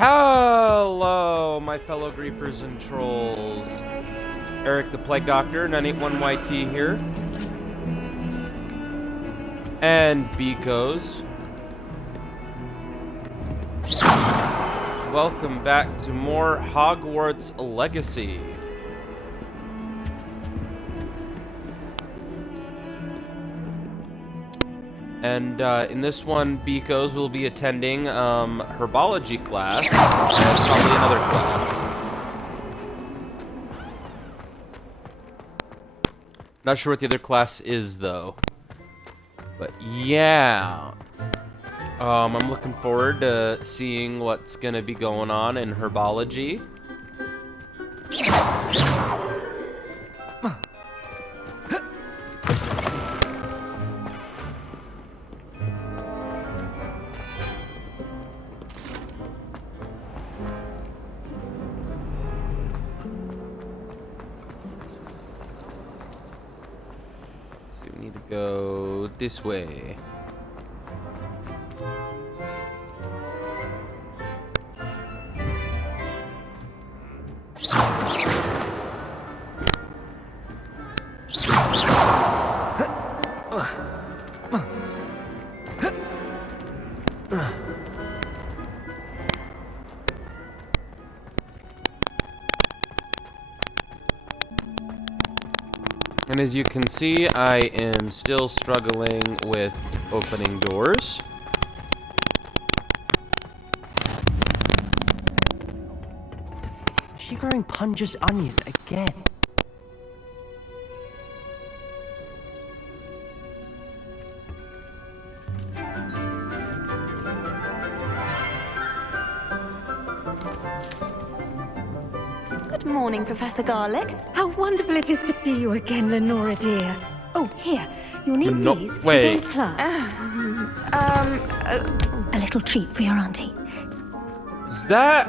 Hello, my fellow griefers and trolls. Eric the Plague Doctor, 981YT here. And beekos. Welcome back to more Hogwarts Legacy. And in this one, beekos will be attending herbology class and probably another class. Not sure what the other class is though. But yeah. I'm looking forward to seeing what's gonna be going on in herbology. So we need to go this way. And as you can see, I am still struggling with opening doors. Is she growing Punja's onion again? Good morning, Professor Garlic. How wonderful it is to see you again, Lenora dear. Oh, here. You'll need these for today's class. A little treat for your auntie. Is that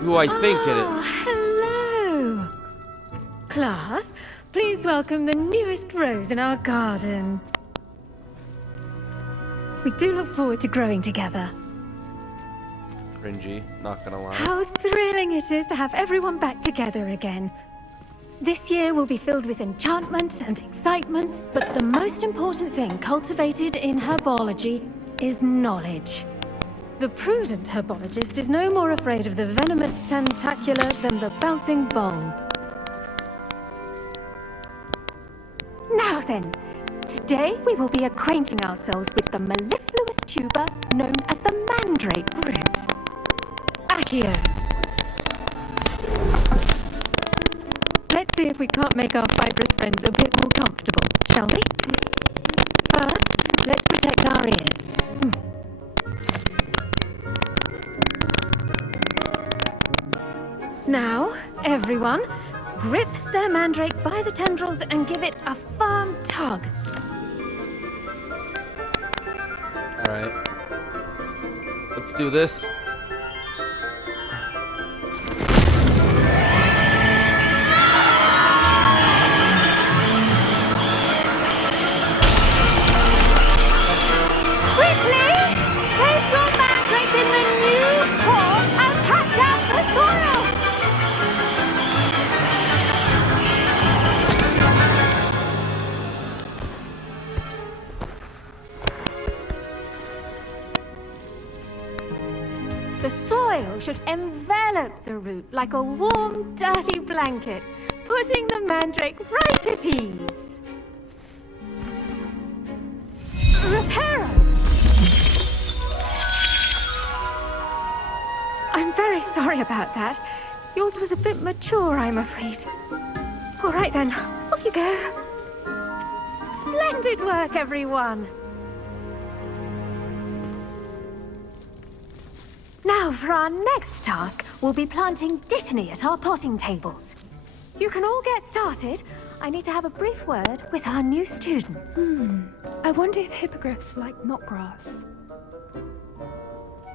who I think it is? Hello. Class, please welcome the newest rose in our garden. We do look forward to growing together. Cringy, not gonna lie. How thrilling it is to have everyone back together again. This year will be filled with enchantment and excitement, but the most important thing cultivated in herbology is knowledge. The prudent herbologist is no more afraid of the venomous tentacular than the bouncing bulb. Now then, today we will be acquainting ourselves with the mellifluous tuber known as the mandrake root. Accio. Let's see if we can't make our fibrous friends a bit more comfortable, shall we? First, let's protect our ears. Now, everyone, grip their mandrake by the tendrils and give it a firm tug. Alright. Let's do this. The soil should envelop the root like a warm, dirty blanket, putting the mandrake right at ease. Reparo! I'm very sorry about that. Yours was a bit mature, I'm afraid. All right then, off you go. Splendid work, everyone. Now, for our next task, we'll be planting dittany at our potting tables. You can all get started. I need to have a brief word with our new student. I wonder if hippogriffs like knotgrass.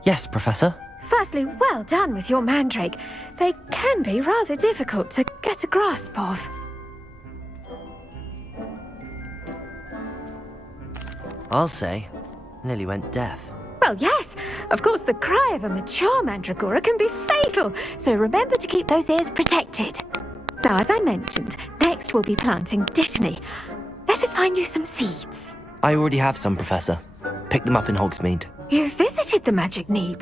Yes, Professor. Firstly, well done with your mandrake. They can be rather difficult to get a grasp of. I'll say, nearly went deaf. Well, yes. Of course, the cry of a mature mandragora can be fatal, so remember to keep those ears protected. Now, as I mentioned, next we'll be planting Dittany. Let us find you some seeds. I already have some, Professor. Picked them up in Hogsmeade. You visited the Magic Neep.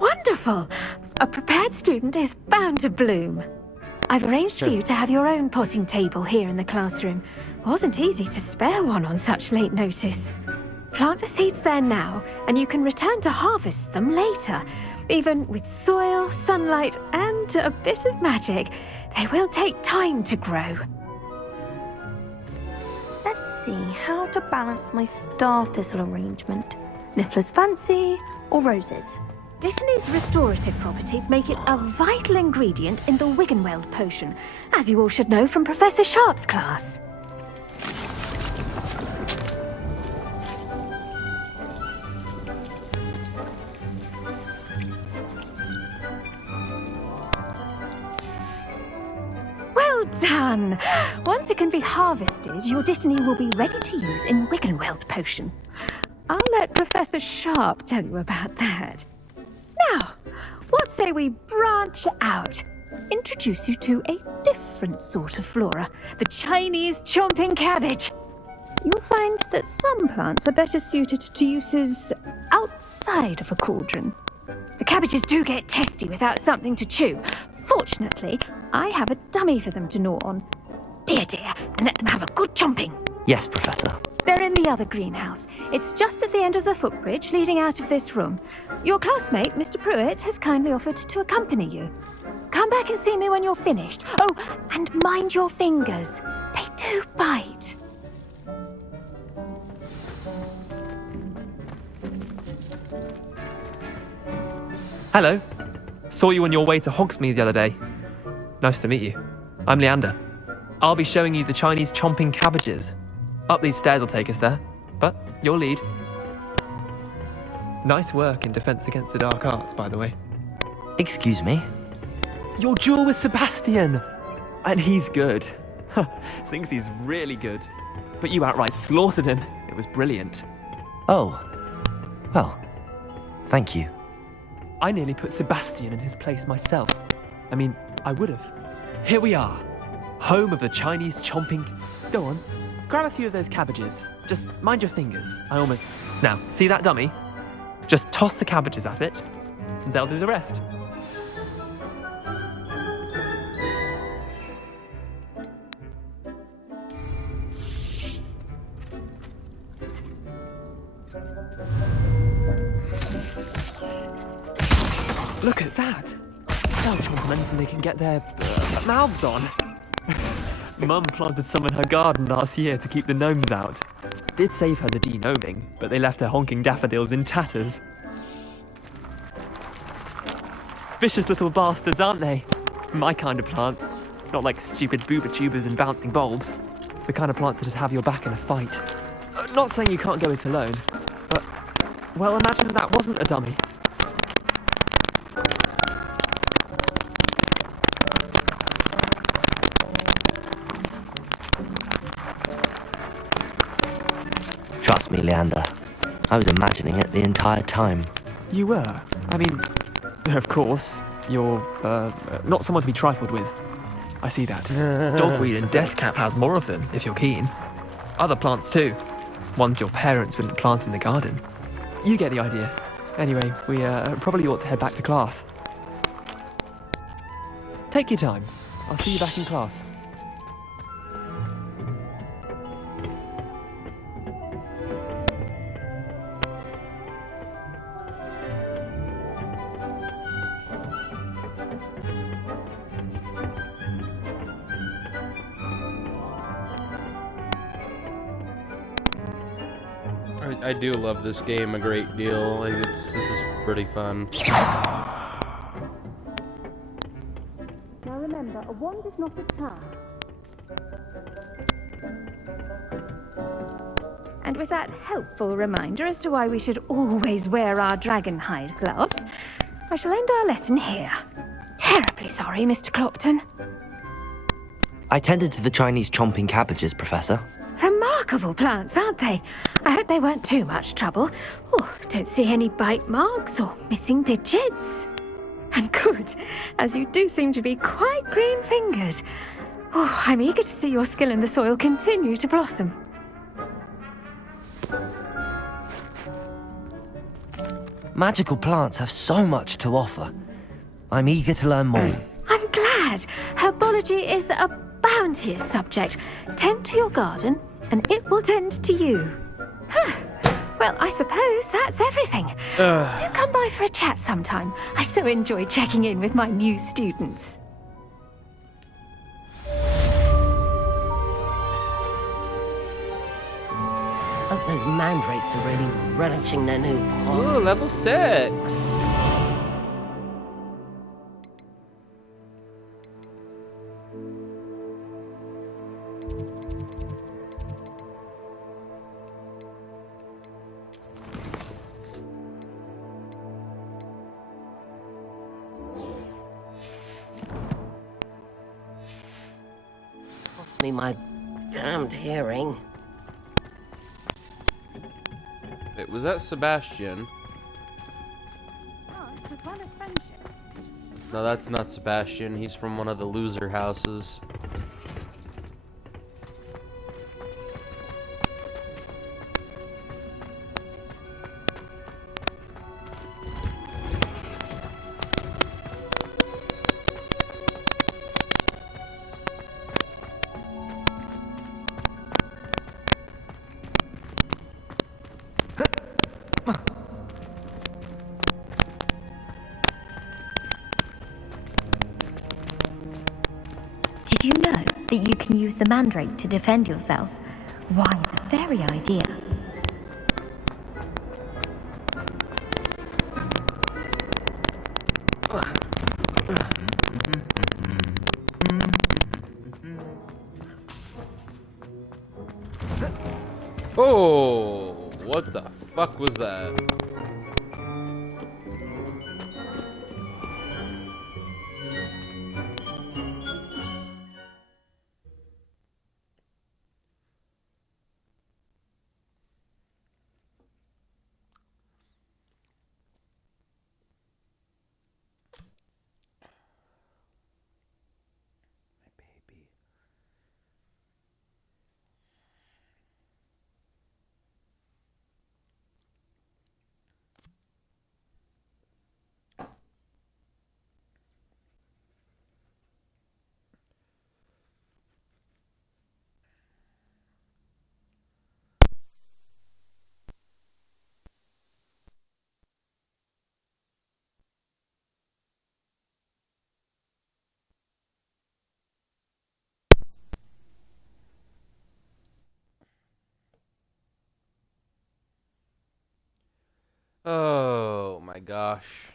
Wonderful. A prepared student is bound to bloom. I've arranged for you to have your own potting table here in the classroom. Wasn't easy to spare one on such late notice. Plant the seeds there now, and you can return to harvest them later. Even with soil, sunlight, and a bit of magic, they will take time to grow. Let's see how to balance my star thistle arrangement. Niffler's fancy or roses? Dittany's restorative properties make it a vital ingredient in the Wiggenweld potion, as you all should know from Professor Sharp's class. Well done! Once it can be harvested, your Dittany will be ready to use in Wiggenweld potion. I'll let Professor Sharp tell you about that. Now, what say we branch out? Introduce you to a different sort of flora, the Chinese chomping cabbage. You'll find that some plants are better suited to uses outside of a cauldron. The cabbages do get testy without something to chew. Fortunately, I have a dummy for them to gnaw on. Be a dear and let them have a good chomping. Yes, Professor. They're in the other greenhouse. It's just at the end of the footbridge leading out of this room. Your classmate, Mr. Pruitt, has kindly offered to accompany you. Come back and see me when you're finished. Oh, and mind your fingers. They do bite. Hello. Saw you on your way to Hogsmeade the other day. Nice to meet you. I'm Leander. I'll be showing you the Chinese chomping cabbages. Up these stairs will take us there, but your lead. Nice work in Defense Against the Dark Arts, by the way. Excuse me? Your duel with Sebastian! And he's good. Thinks he's really good. But you outright slaughtered him. It was brilliant. Oh. Well, thank you. I nearly put Sebastian in his place myself. I mean, I would have. Here we are. Home of the Chinese chomping... Go on. Grab a few of those cabbages. Just mind your fingers. Now, see that dummy? Just toss the cabbages at it, and they'll do the rest. Look at that! They'll chomp on anything they can get their mouths on. Mum planted some in her garden last year to keep the gnomes out. Did save her the de-gnoming, but they left her honking daffodils in tatters. Vicious little bastards, aren't they? My kind of plants. Not like stupid booba tubers and bouncing bulbs. The kind of plants that'd have your back in a fight. Not saying you can't go it alone, but... Well, imagine that wasn't a dummy. Trust me, Leander. I was imagining it the entire time. You were? I mean, of course, you're, not someone to be trifled with. I see that. Dogweed and deathcap has more of them, if you're keen. Other plants too. Ones your parents wouldn't plant in the garden. You get the idea. Anyway, we, probably ought to head back to class. Take your time. I'll see you back in class. I do love this game a great deal. Like this is pretty fun. Now remember, a wand is not a staff. And with that helpful reminder as to why we should always wear our dragon hide gloves, I shall end our lesson here. Terribly sorry, Mr. Clopton. I tended to the Chinese chomping cabbages, Professor. Remarkable. remarkable plants, aren't they? I hope they weren't too much trouble. Oh, don't see any bite marks or missing digits. And good, as you do seem to be quite green-fingered. Oh, I'm eager to see your skill in the soil continue to blossom. Magical plants have so much to offer. I'm eager to learn more. I'm glad. Herbology is a bounteous subject. Tend to your garden, and it will tend to you. Well, I suppose that's everything. Do come by for a chat sometime. I so enjoy checking in with my new students. Hope those mandrakes are really relishing their new pot. Ooh, level 6. Cost me my damned hearing. Wait, was that Sebastian? As well as friendship. No, that's not Sebastian. He's from one of the loser houses. Did you know that you can use the mandrake to defend yourself? Why, the very idea. Oh, what the fuck was that? Oh my gosh.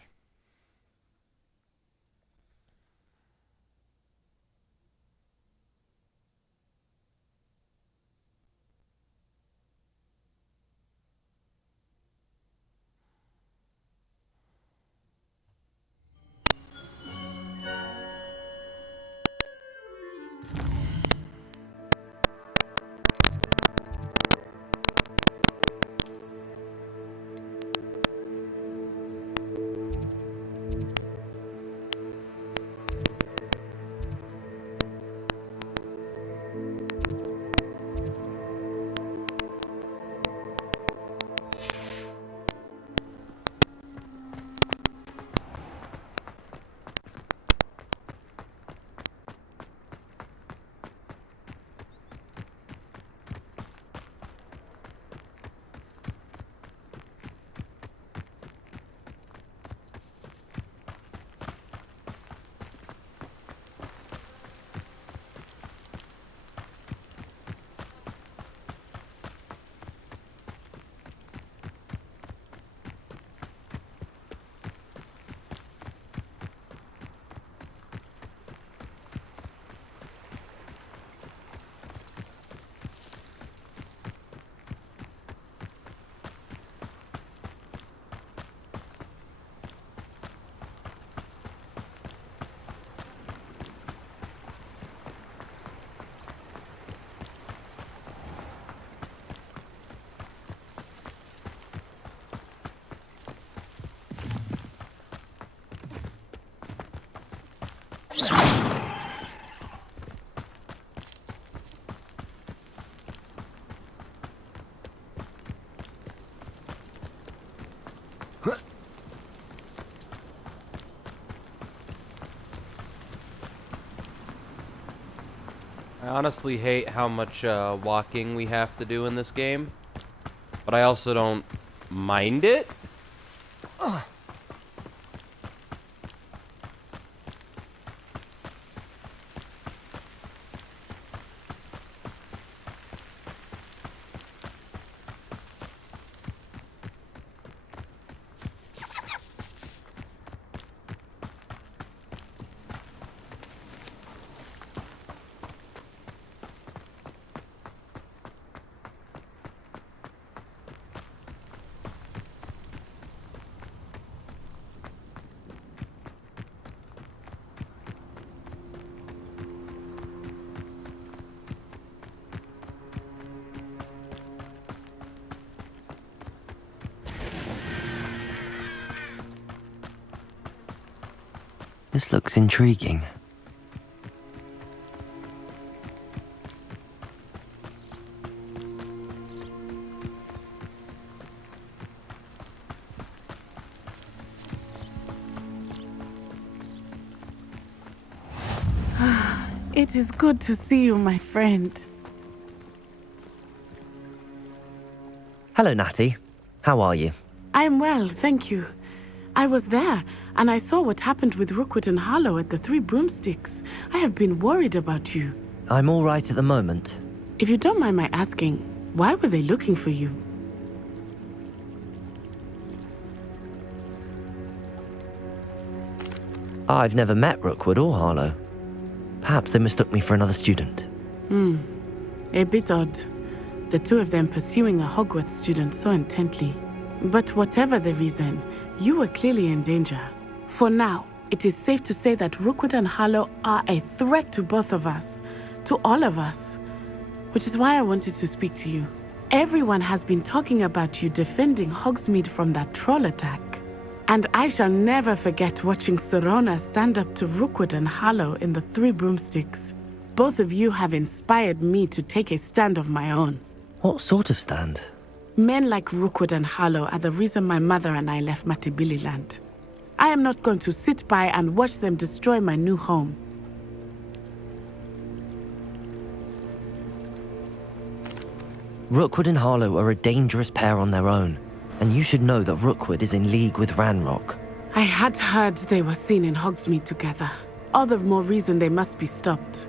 I honestly hate how much walking we have to do in this game, but I also don't mind it. This looks intriguing. It is good to see you, my friend. Hello, Natty. How are you? I am well, thank you. I was there, and I saw what happened with Rookwood and Harlow at the Three Broomsticks. I have been worried about you. I'm all right at the moment. If you don't mind my asking, why were they looking for you? I've never met Rookwood or Harlow. Perhaps they mistook me for another student. A bit odd. The two of them pursuing a Hogwarts student so intently. But whatever the reason, you were clearly in danger. For now, it is safe to say that Rookwood and Harlow are a threat to both of us, to all of us. Which is why I wanted to speak to you. Everyone has been talking about you defending Hogsmeade from that troll attack. And I shall never forget watching Serona stand up to Rookwood and Harlow in the Three Broomsticks. Both of you have inspired me to take a stand of my own. What sort of stand? Men like Rookwood and Harlow are the reason my mother and I left Matibili I am not going to sit by and watch them destroy my new home. Rookwood and Harlow are a dangerous pair on their own, and you should know that Rookwood is in league with Ranrock. I had heard they were seen in Hogsmeade together. All the more reason they must be stopped.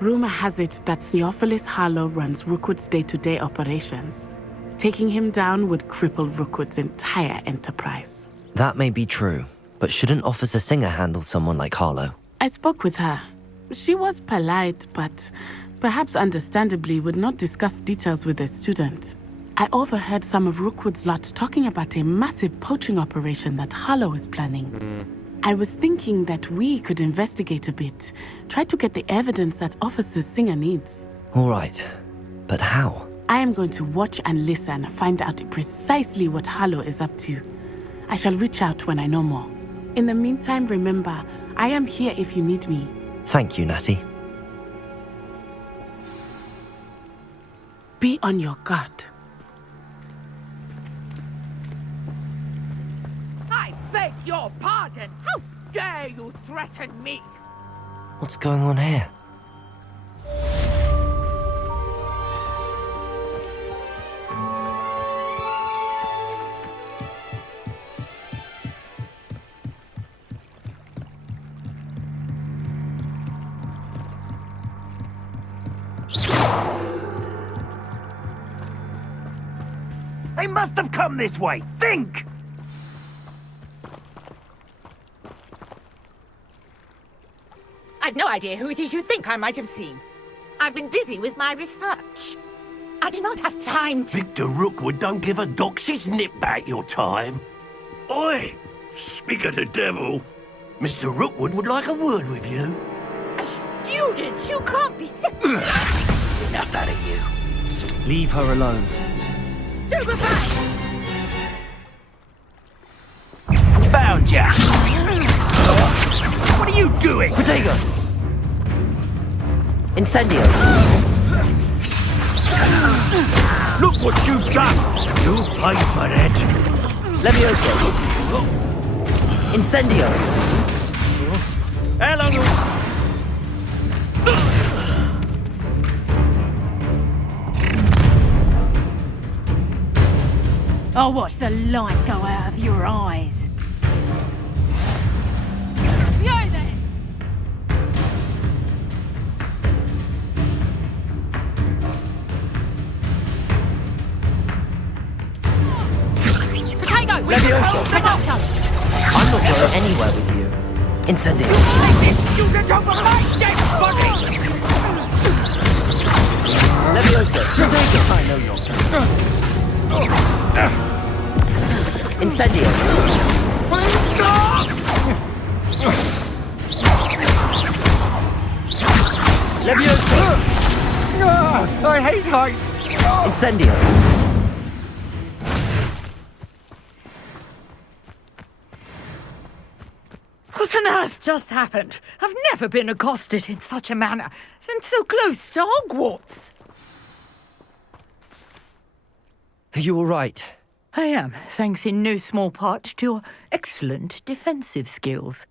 Rumor has it that Theophilus Harlow runs Rookwood's day-to-day operations. Taking him down would cripple Rookwood's entire enterprise. That may be true, but shouldn't Officer Singer handle someone like Harlow? I spoke with her. She was polite, but perhaps understandably would not discuss details with a student. I overheard some of Rookwood's lot talking about a massive poaching operation that Harlow is planning. I was thinking that we could investigate a bit, try to get the evidence that Officer Singer needs. All right, but how? I am going to watch and listen, find out precisely what Harlow is up to. I shall reach out when I know more. In the meantime, remember, I am here if you need me. Thank you, Natty. Be on your guard. I beg your pardon! How dare you threaten me? What's going on here? They must have come this way. Think! I've no idea who it is you think I might have seen. I've been busy with my research. I do not have time to... Victor Rookwood don't give a doxy's nip back your time. Oi! Speak of the devil. Mr. Rookwood would like a word with you. A student? You can't be... Enough out of you. Leave her alone. Stupefy! Found ya! What are you doing? Potatoes! Incendio! Look what you've done! You'll pay for it! Levioso! Incendio! Hello! I'll watch the light go out of your eyes. Yo there! Potato! Levioso! Potato! I'm not going anywhere with you. Incendio. You the top of my dead body! Levioso. Potato. I know you're. Incendio. Stop! Levioso. I hate heights. Incendio. What on earth just happened? I've never been accosted in such a manner, and so close to Hogwarts. Are you all right? I am, thanks in no small part to your excellent defensive skills.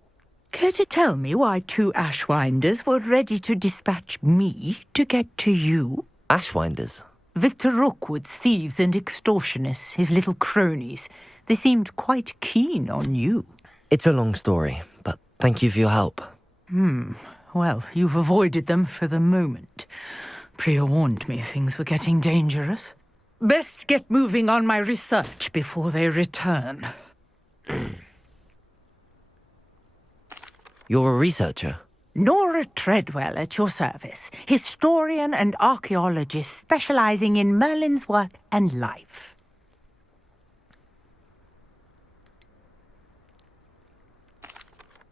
Care to tell me why 2 Ashwinders were ready to dispatch me to get to you? Ashwinders? Victor Rookwood's thieves and extortionists, his little cronies. They seemed quite keen on you. It's a long story, but thank you for your help. Well, you've avoided them for the moment. Priya warned me things were getting dangerous. Best get moving on my research before they return. You're a researcher? Nora Treadwell at your service, historian and archaeologist specializing in Merlin's work and life.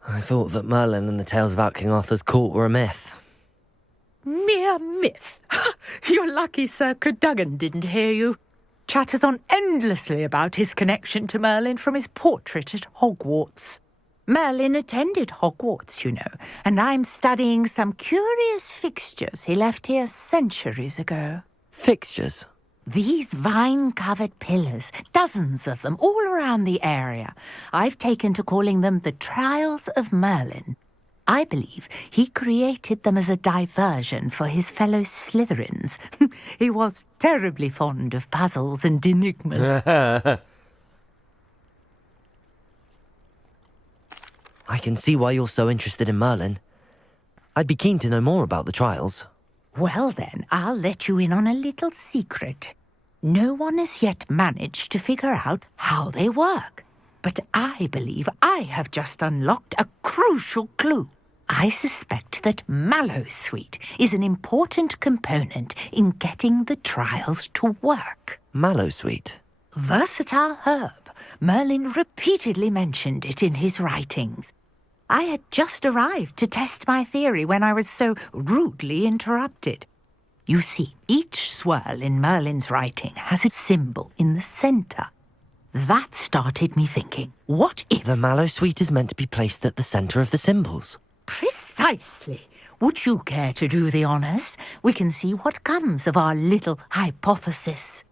I thought that Merlin and the tales about King Arthur's court were a myth. Mere myth. You're lucky Sir Cadogan didn't hear you. Chatters on endlessly about his connection to Merlin from his portrait at Hogwarts. Merlin attended Hogwarts, you know, and I'm studying some curious fixtures he left here centuries ago. Fixtures? These vine-covered pillars, dozens of them, all around the area. I've taken to calling them the Trials of Merlin. I believe he created them as a diversion for his fellow Slytherins. He was terribly fond of puzzles and enigmas. I can see why you're so interested in Merlin. I'd be keen to know more about the trials. Well then, I'll let you in on a little secret. No one has yet managed to figure out how they work. But I believe I have just unlocked a crucial clue. I suspect that Mallowsweet is an important component in getting the trials to work. Mallowsweet? Versatile herb. Merlin repeatedly mentioned it in his writings. I had just arrived to test my theory when I was so rudely interrupted. You see, each swirl in Merlin's writing has a symbol in the centre. That started me thinking, what if... The Mallowsweet is meant to be placed at the centre of the symbols. Precisely. Would you care to do the honours? We can see what comes of our little hypothesis.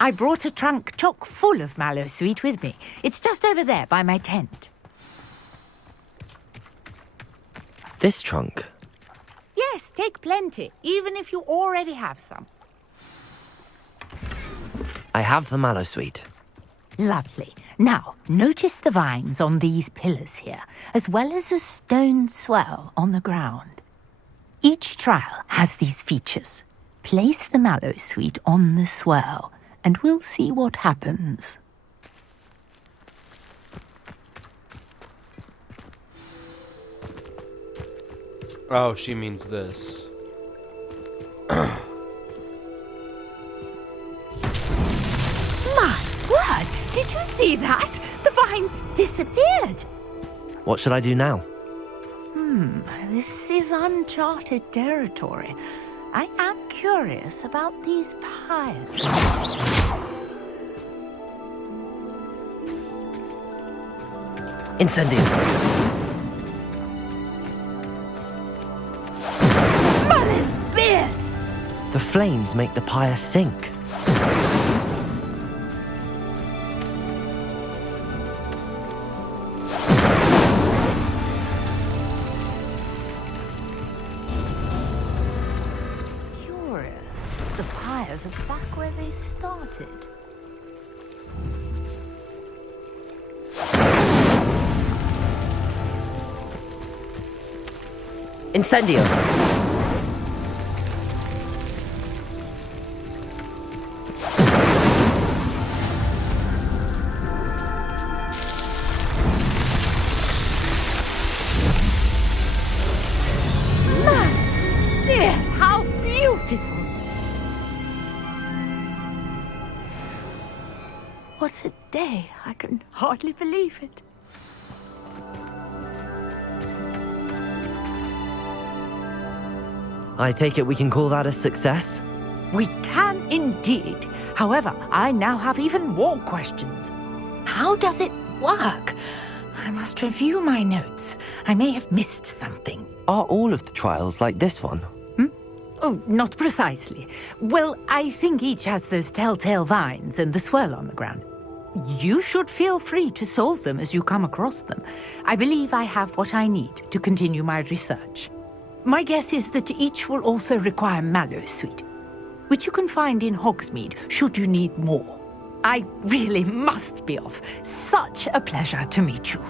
I brought a trunk chock full of Mallowsweet with me. It's just over there by my tent. This trunk? Yes, take plenty, even if you already have some. I have the Mallowsweet. Lovely. Now, notice the vines on these pillars here, as well as a stone swell on the ground. Each trial has these features. Place the Mallowsweet on the swell, and we'll see what happens. Oh, she means this. My word! Did you see that? The vines disappeared. What should I do now? This is uncharted territory. I am curious about these pyres. Incendio. Merlin's beard! The flames make the pyre sink. Curious. the pyres are back where they started. Incendio! Yes, how beautiful! What a day! I can hardly believe it. I take it we can call that a success? We can indeed. However, I now have even more questions. How does it work? I must review my notes. I may have missed something. Are all of the trials like this one? Oh, not precisely. Well, I think each has those telltale vines and the swirl on the ground. You should feel free to solve them as you come across them. I believe I have what I need to continue my research. My guess is that each will also require mallow sweet, which you can find in Hogsmeade should you need more. I really must be off. Such a pleasure to meet you.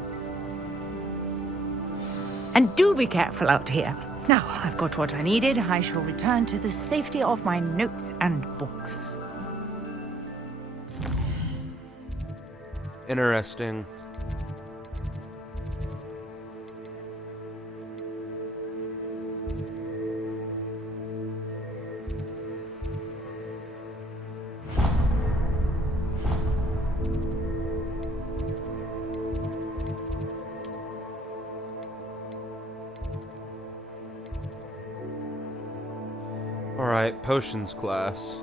And do be careful out here. Now, I've got what I needed. I shall return to the safety of my notes and books. Interesting. Alright, potions class.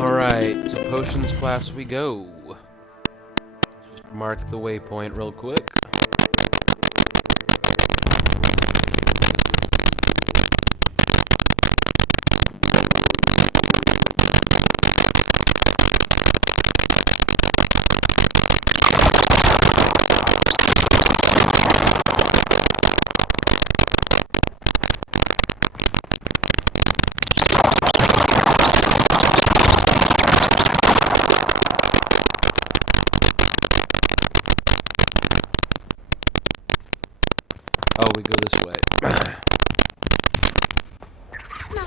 Alright, to potions class we go. Just mark the waypoint real quick. Oh, we go this way. No.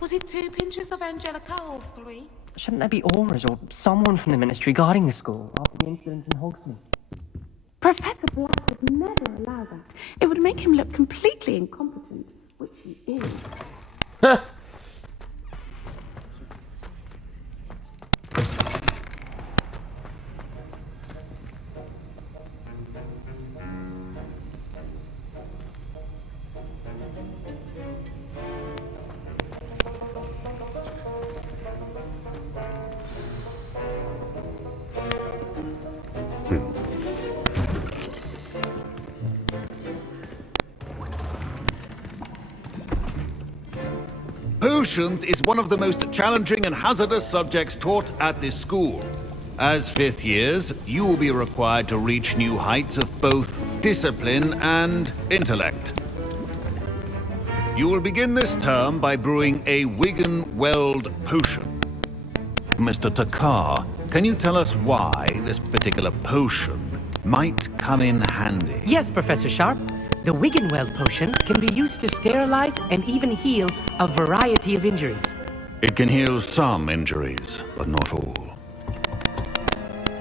Was it 2 pinches of Angelica or 3? Shouldn't there be auras or someone from the ministry guarding the school after the incident in Hogsmeade? Professor Black would never allow that. It would make him look completely incompetent, which he is. Potions is one of the most challenging and hazardous subjects taught at this school. As fifth years, you will be required to reach new heights of both discipline and intellect. You will begin this term by brewing a Wigan-Weld potion. Mr. Takar, can you tell us why this particular potion might come in handy? Yes, Professor Sharp. The Wigan-Weld potion can be used to sterilize and even heal a variety of injuries. It can heal some injuries, but not all.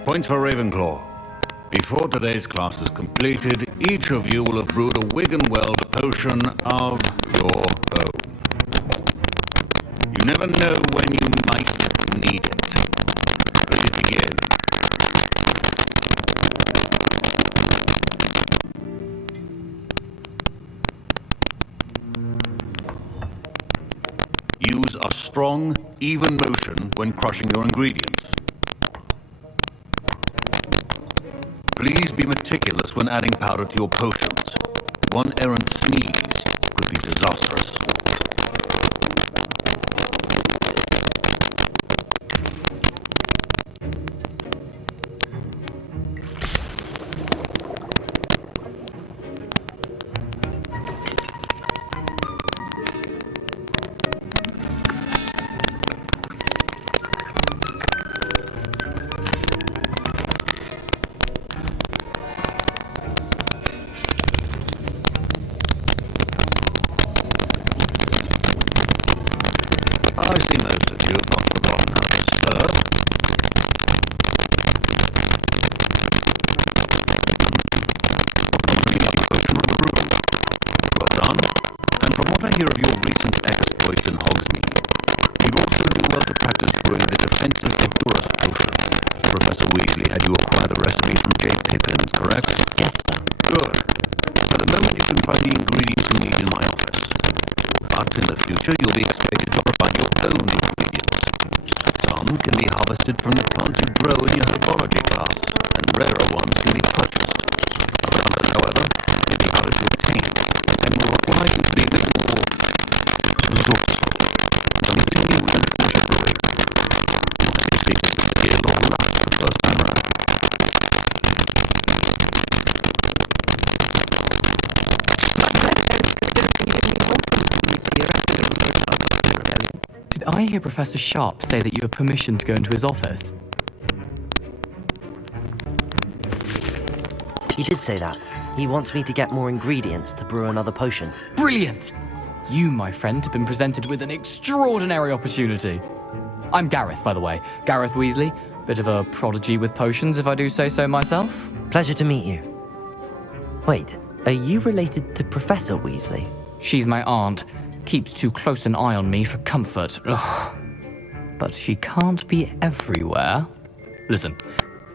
Points for Ravenclaw. Before today's class is completed, each of you will have brewed a Wigan-Weld potion of your own. You never know when you might need it. Please begin. Use a strong, even motion when crushing your ingredients. Please be meticulous when adding powder to your potions. One errant sneeze could be disastrous. I see most of you have not forgotten how to stir. Well done. And from what I hear of your recent exploits in Hogsmeade, you'd also do well to practice brewing the defensive Hogwarts potion. Professor Weasley had you acquire the recipe from J. Pippins, correct? Yes, sir. Good. At the moment you can find the ingredients you need in my office. But in the future you'll be expected to provide your own ingredients. Some can be harvested from the plants you grow in your herbology class, and rarer ones can be purchased. Others, however, may be harder to obtain, and will require you to be a bit more resourceful. When we see you and finish a brewing, let me see if it's skill or luck the first time round. Did I hear Professor Sharp say that you have permission to go into his office? He did say that. He wants me to get more ingredients to brew another potion. Brilliant! You, my friend, have been presented with an extraordinary opportunity. I'm Gareth, by the way. Gareth Weasley. Bit of a prodigy with potions, if I do say so myself. Pleasure to meet you. Wait, are you related to Professor Weasley? She's my aunt. Keeps too close an eye on me for comfort. Ugh. But she can't be everywhere. Listen,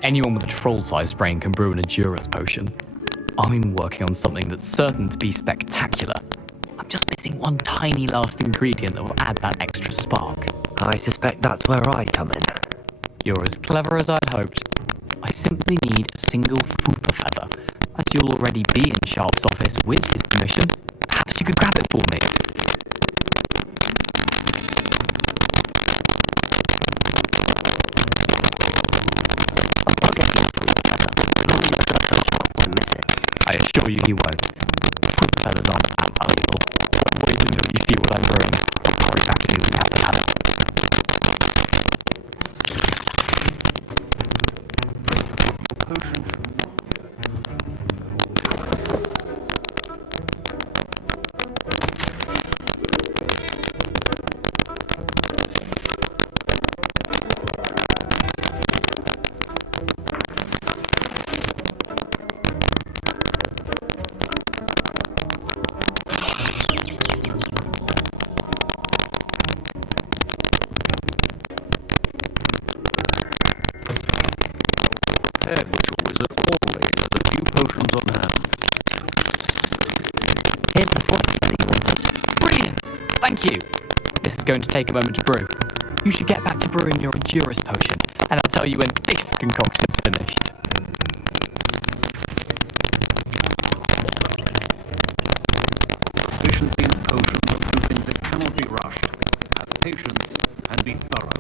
anyone with a troll-sized brain can brew an Adjuras potion. I'm working on something that's certain to be spectacular. I'm just missing one tiny last ingredient that will add that extra spark. I suspect that's where I come in. You're as clever as I'd hoped. I simply need a single Fooper feather. As you'll already be in Sharp's office with his permission, perhaps you could grab it for me. I'll get you a Fooper feather, as long as you don't touch Sharp won't miss it. I assure you he won't. Fooper feathers aren't that valuable. Wait until you see what I'm brewing. I'll hurry back to you when you have to have it. Head Witcher Wizard always has a few potions on hand. Here's the fourth that you wanted. Brilliant! Thank you! This is going to take a moment to brew. You should get back to brewing your Adjuras potion, and I'll tell you when this concoction's finished. Efficiency in potions are two things that cannot be rushed. Have patience and be thorough.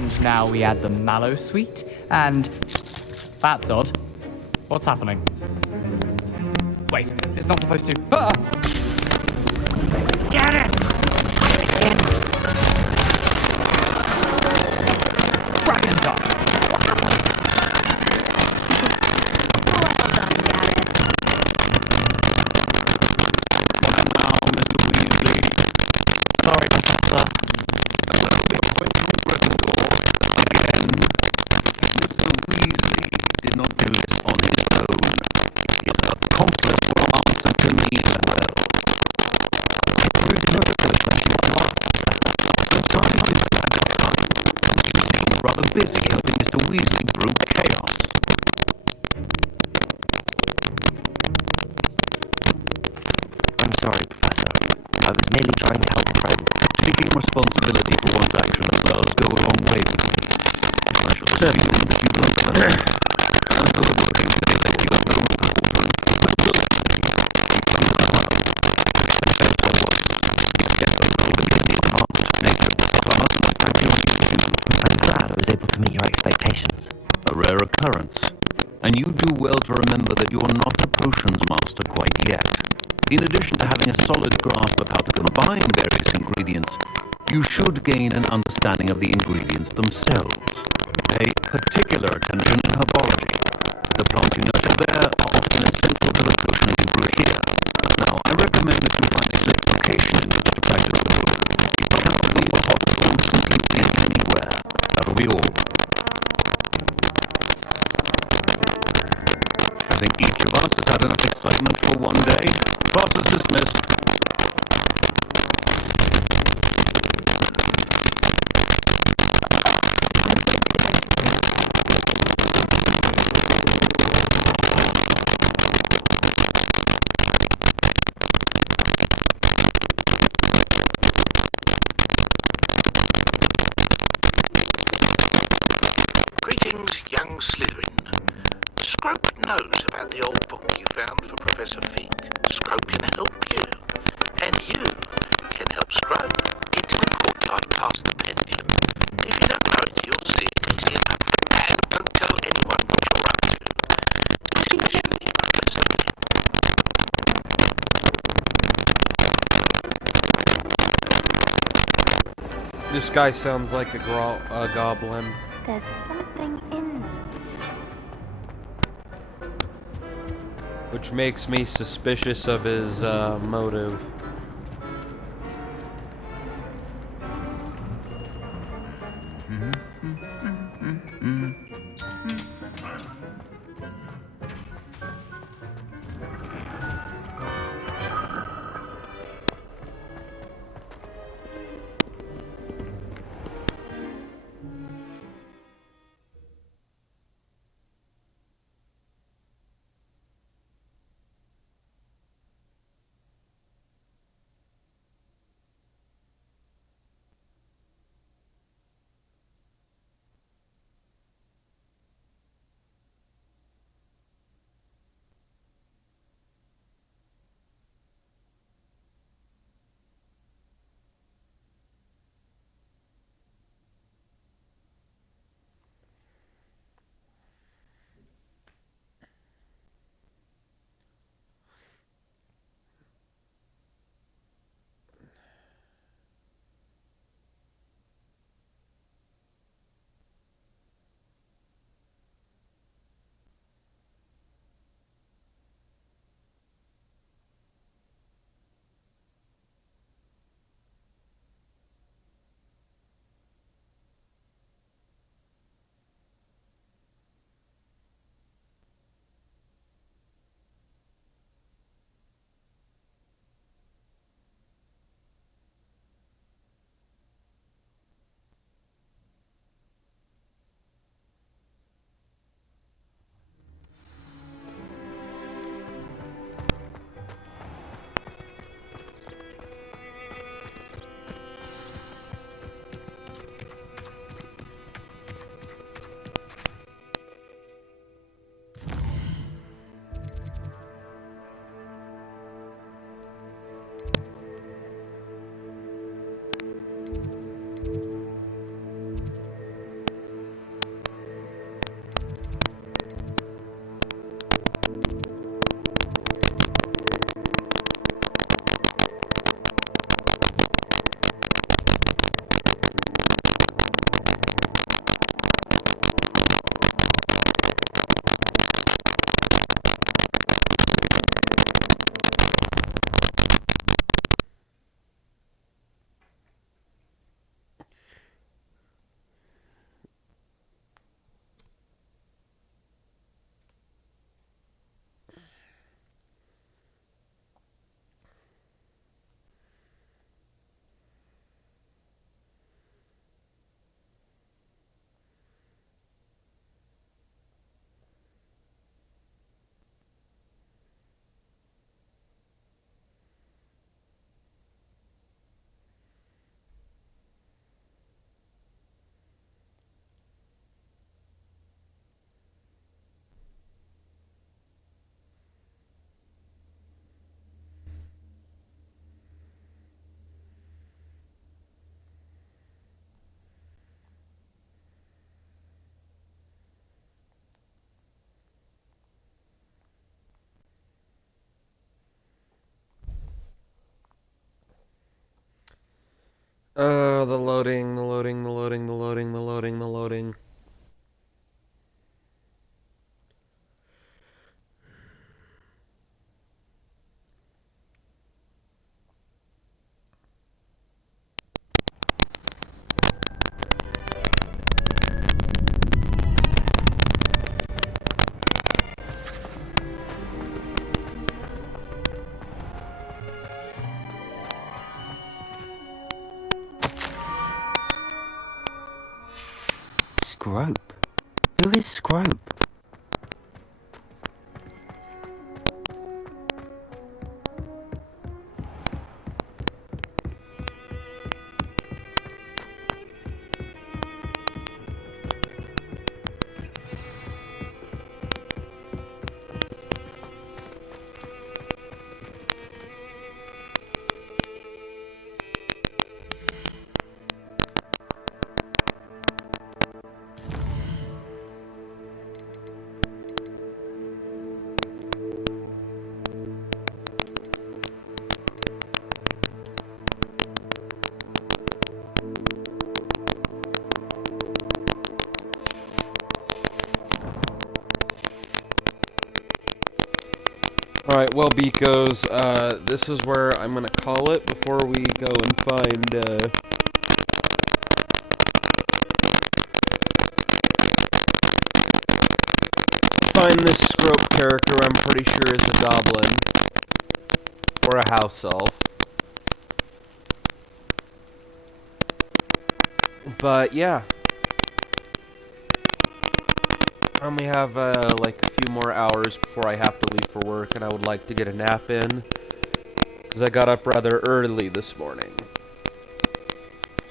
And now we add the mallow sweet, and... That's odd. What's happening? Wait, it's not supposed to... Ah! Get it! Grab and duck. Well done, Garrett. And now, Mr. Weasley. Sorry, Professor. That'll be a point from Gryffindor. Again. Mr. Weasley did not do this on his own. His accomplice will answer to me as well. Sometimes he's had the time. He seemed rather busy helping Mr. Weasley brew chaos. I'm sorry, Professor. I was merely trying to help a friend. Taking responsibility for one's actions does go a long way with me. I shall assume that you've learned the lesson. And though the working today let you have no children, but look, keep them well. Except for what's skeptical to be in the advanced nature of this class and the fact you're a new student. I'm glad I was able to meet your expectations. A rare occurrence. And you do well to remember that you're not a potions master quite yet. In addition to having a solid grasp of how to combine various ingredients, you should gain an understanding of the ingredients themselves. Pay particular attention in herbology. The plants you nurture there are often essential to the potion you brew here. Now, I recommend that you find a safe location in which to practice the brew. You cannot leave a hot stone completely anywhere. That'll be all. I think each of us has had enough excitement for one day. Class is dismissed. Greetings, young Slytherin. Scrope knows about the old book you found for Professor Fig. Scrope can help you. And you can help Scrope into the courtyard past the pendulum. If you don't know it, you'll see it easy enough. And don't tell anyone what you're up to. Especially Professor Fig. This guy sounds like a goblin. There's something in Which makes me suspicious of his motive. Oh, the loading, the loading, the loading, the loading, the loading, the loading. Scrope? Who is Scrope? Alright, well, beekos, this is where I'm gonna call it before we go and find this Scrope character. I'm pretty sure is a goblin. Or a house elf. But, yeah. I only have, like, a few more hours before I have to leave for work, and I would like to get a nap in, because I got up rather early this morning.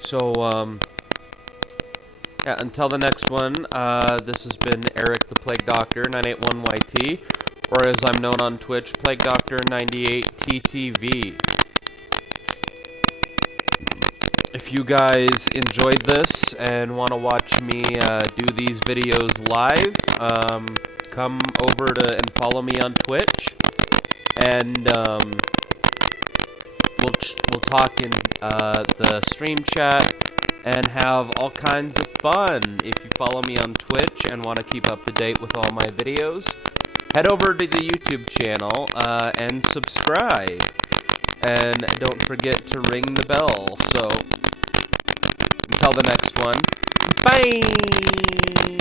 So, yeah, until the next one, this has been Eric the Plague Doctor, 981YT, or as I'm known on Twitch, Plague Doctor 98TTV. If you guys enjoyed this and want to watch me do these videos live, come over and follow me on Twitch, and we'll talk in the stream chat and have all kinds of fun. If you follow me on Twitch and want to keep up to date with all my videos, head over to the YouTube channel and subscribe. And don't forget to ring the bell. So, until the next one, bye!